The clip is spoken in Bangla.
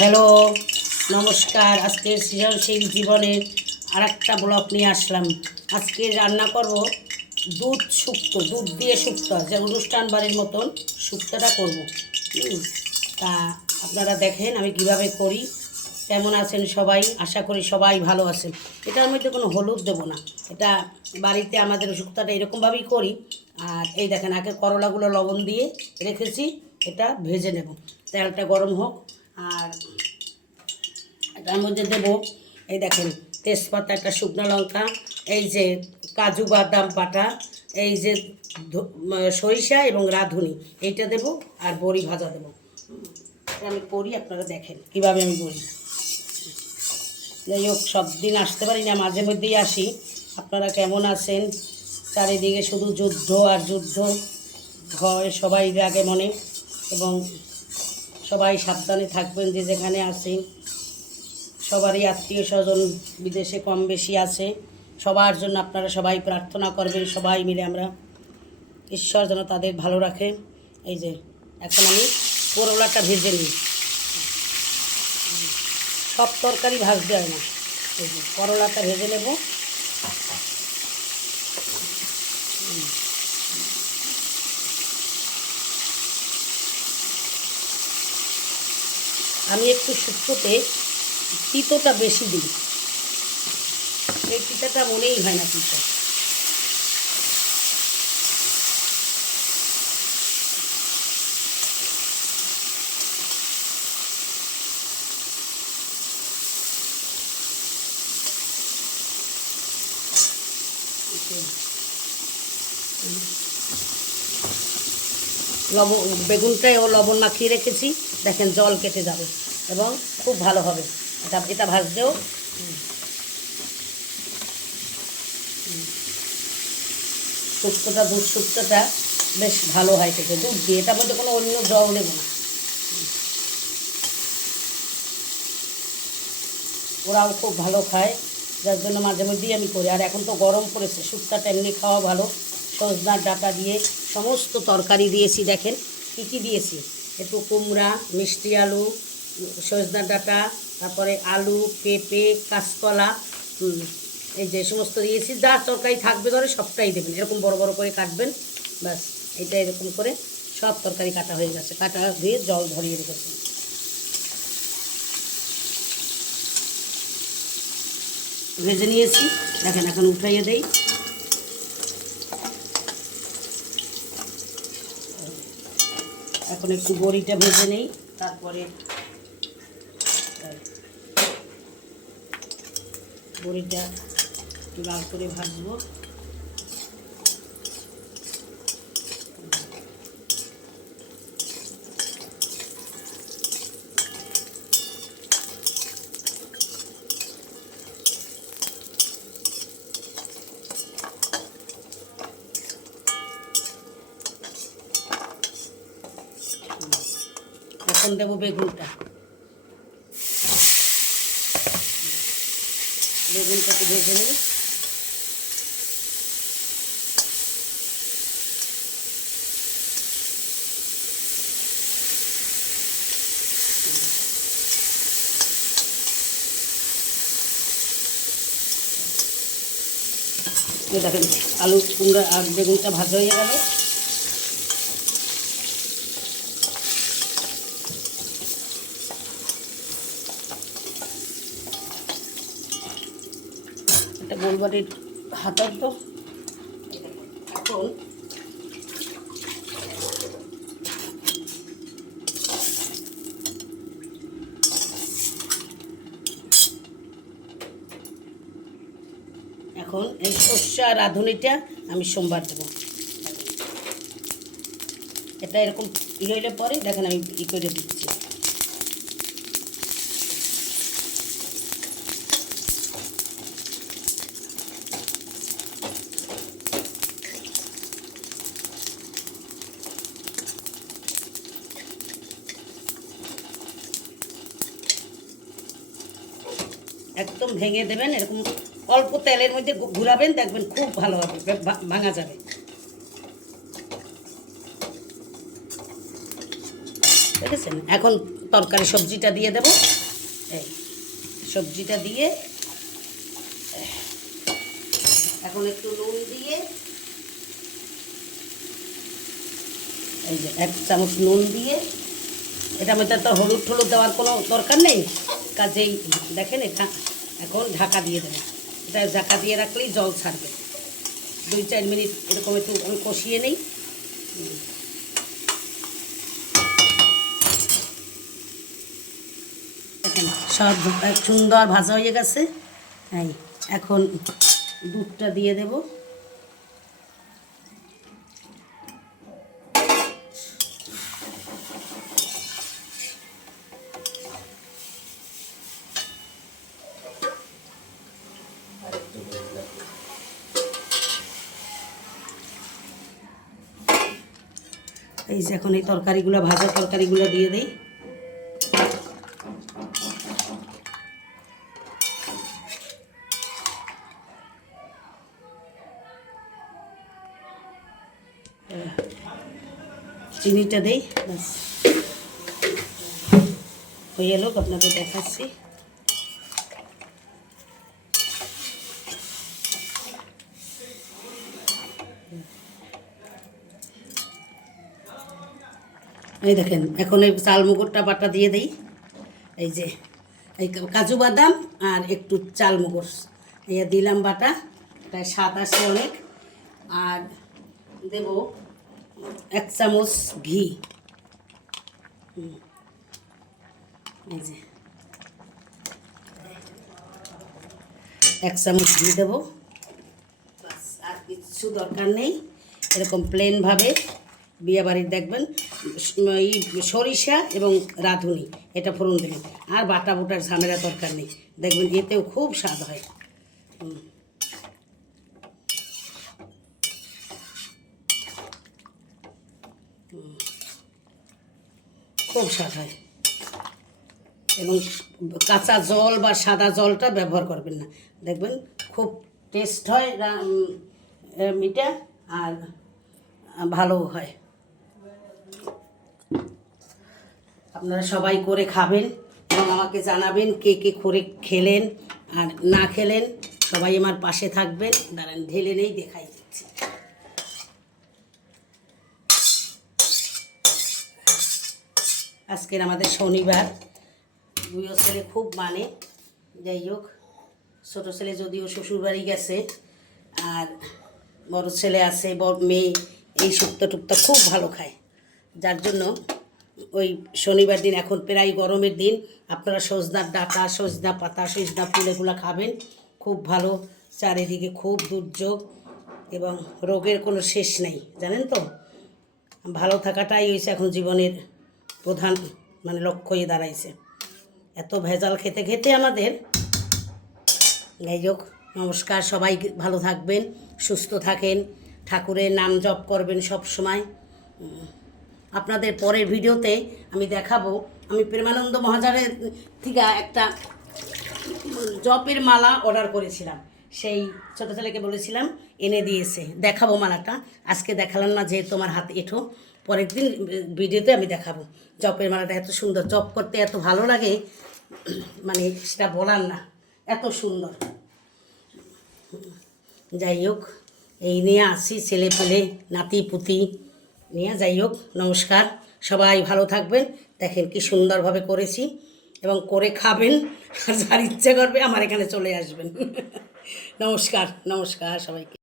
হ্যালো, নমস্কার। আজকে সৃজনশীল জীবনের আরেকটা ব্লগ নিয়ে আসলাম। আজকে রান্না করব দুধ শুক্তো, দুধ দিয়ে শুক্তো, যে অনুষ্ঠান বাড়ির মতন শুক্তোটা করব। তা আপনারা দেখেন আমি কিভাবে করি। কেমন আছেন সবাই? আশা করি সবাই ভালো আছেন। এটার মধ্যে কোনো হলুদ দেবো না, এটা বাড়িতে আমাদের শুক্তোটা এরকমভাবেই করি। আর এই দেখেন, আগে করলাগুলো লবণ দিয়ে রেখেছি, এটা ভেজে নেব। তেলটা গরম হোক। আর তার মধ্যে দেবো, এই দেখেন, তেজপাতা, একটা শুকনো লঙ্কা, এই যে কাজু বাদাম বাটা, এই যে সরিষা এবং রাঁধুনি, এইটা দেবো। আর বড়ি ভাজা দেবো। আমি করি, আপনারা দেখেন কীভাবে আমি করি। যাই হোক, সব দিন আসতে পারি না, মাঝে মধ্যেই আসি। আপনারা কেমন আছেন? চারিদিকে শুধু যুদ্ধ আর যুদ্ধ, ভয় সবাই আগে মনে। এবং সবাই সাবধানে থাকবেন, যে যেখানে আছেন। সবারই আত্মীয় স্বজন বিদেশে কম বেশি আছে, সবার জন্য আপনারা সবাই প্রার্থনা করবেন। সবাই মিলে আমরা, ঈশ্বর যেন তাদের ভালো রাখে। এই যে এখন আমি করলাটা ভেজে নিই। সব তরকারি ভাজতে হয় না, এই যে করলাটা ভেজে নেব। আমি একটু শুক্তোতে তিতোটা বেশি দিই, এই তিতাটা মনেই হয় না তিতো। লবণ, বেগুনটাও লবণ মাখিয়ে রেখেছি, দেখেন জল কেটে যাবে এবং খুব ভালো হবে। এটা ভাজতেও শুক্তোটা, দুধ শুক্তোটা বেশ ভালো হয় খেতে, দুধ দিয়ে। এটার মধ্যে কোনো অন্য জল দেবো না। ওরাও খুব ভালো খায়, যার জন্য মাঝে মধ্যেই আমি করি। আর এখন তো গরম পড়েছে, শুক্তোটা এমনি খাওয়া ভালো। সজনার ডাঁটা দিয়ে সমস্ত তরকারি দিয়েছি, দেখেন কী কী দিয়েছি। একটু কুমড়া, মিষ্টি আলু, সজনার ডাঁটা, তারপরে আলু, পেঁপে, কাঁচকলা, এই যে সমস্ত দিয়েছি। যা তরকারি থাকবে ধরে সবটাই দেবেন, এরকম বড় বড় করে কাটবেন। ব্যাস, এটা এরকম করে সব তরকারি কাটা হয়ে গেছে, কাটা দিয়ে জল ধরিয়ে রেখেছি। ভেজে নিয়েছি, দেখেন এখন উঠাইয়ে দেই। এখন একটু বড়িটা ভেজে নেই, তারপরে বড়িটা একটু লাল করে ভাজবো। এখন দেবো বেগুনটা, বেগুনটাকে ভেজে নিই। দেখেন আলু, কুমড়া আর বেগুনটা ভাজা হয়ে গেল। একটা গোলবাটির হাতার তো। এখন এখন এই সর্ষে আর রাঁধুনিটা আমি সোমবার দেবো। এটা এরকম হইলে পরে দেখেন আমি করে দিচ্ছি। একদম ভেঙে দেবেন, এরকম অল্প তেলের মধ্যে ঘুরাবেন, দেখবেন খুব ভালো হবে, ভাঙা যাবে। দেখেছেন? এখন তরকারি সবজিটা দিয়ে দেব। এই সবজিটা দিয়ে এখন একটু নুন দিয়ে, এই যে 1 চামচ নুন দিয়ে, এটা মধ্যে তো হলুদ টলুদ দেওয়ার কোনো দরকার নেই, কাজেই দেখেন এটা এখন ঢাকা দিয়ে দেবেন। এটা ঢাকা দিয়ে রাখলেই জল ছাড়বে। 2-4 মিনিট এরকম একটু আমি কষিয়ে নিই। দেখেন সব সুন্দর ভাজা হয়ে গেছে। এই এখন দুধটা দিয়ে দেব। এই যে এখন এই তরকারিগুলো, ভাজা তরকারিগুলো দিয়ে দিই। চিনিটা দেই, ব্যাস হয়ে এলো। আপনাদের দেখাচ্ছি। এই দেখেন এখন এই চাল মুগরটা বাটা দিয়ে দিই। এই যে এই কাজু বাদাম আর একটু চাল মুগর এই দিলাম বাটা, তাই স্বাদ আসে অনেক। আর দেব 1 চামচ ঘি। এই যে 1 চামচ ঘি দেবো, বাস আর কিছু দরকার নেই। এরকম প্লেনভাবে বিয়েবাড়ির দেখবেন এই সরিষা এবং রাঁধুনি এটা ফোড়ন দেবেন, আর বাটা বুটার ঝামেলা দরকার নেই, দেখবেন এতেও খুব স্বাদ হয়। খুব স্বাদ হয়। এবং কাঁচা জল বা সাদা জলটা ব্যবহার করবেন না, দেখবেন খুব টেস্ট হয় মিটা, আর ভালো হয়। আপনারা সবাই করে খাবেন এবং আমাকে জানাবেন কে কে করে খেলেন আর না খেলেন। সবাই আমার পাশে থাকবেন। দাঁড়ান ঢেলে নেই, দেখাই দিচ্ছি। আজকের আমাদের শনিবার। দুইও ছেলে খুব মানে, যাই হোক ছোটো ছেলে যদিও শ্বশুরবাড়ি গেছে, আর বড় ছেলে আছে, বড় মেয়ে এই শুক্তো টুক্তো খুব ভালো খায়, যার জন্য ওই শনিবার দিন, এখন প্রায় গরমের দিন, আপনারা সজনার ডাঁটা, সজনা পাতা, সজনা ফুল এগুলো খাবেন, খুব ভালো। চারিদিকে খুব দুর্যোগ এবং রোগের কোনো শেষ নেই, জানেন তো। ভালো থাকাটাই হয়েছে এখন জীবনের প্রধান লক্ষ্য হয়ে দাঁড়াইছে। এত ভেজাল খেতে খেতে আমাদের। যাই হোক, নমস্কার। সবাই ভালো থাকবেন, সুস্থ থাকেন, ঠাকুরের নাম জপ করবেন সব সময়। আপনাদের পরের ভিডিওতে আমি দেখাবো, আমি প্রেমানন্দ মহাজনের থেকে একটা জপের মালা অর্ডার করেছিলাম, সেই ছোটো ছেলেকে বলেছিলাম এনে দিয়েছে, দেখাবো মালাটা। আজকে দেখালাম না, যেহেতু তোমার হাতে এঁঠো, পরের দিন ভিডিওতে আমি দেখাবো। জপের মালাটা এত সুন্দর, জপ করতে এত ভালো লাগে, সেটা বলার না, এত সুন্দর। যাই হোক, এই নিয়ে আসি ছেলে পেলে নাতি পুতি নিয়ে। যাই হোক, নমস্কার। সবাই ভালো থাকবেন। দেখেন কি সুন্দরভাবে করেছি, এবং করে খাবেন, আর যার ইচ্ছে করবে আমার এখানে চলে আসবেন। নমস্কার, নমস্কার সবাইকে।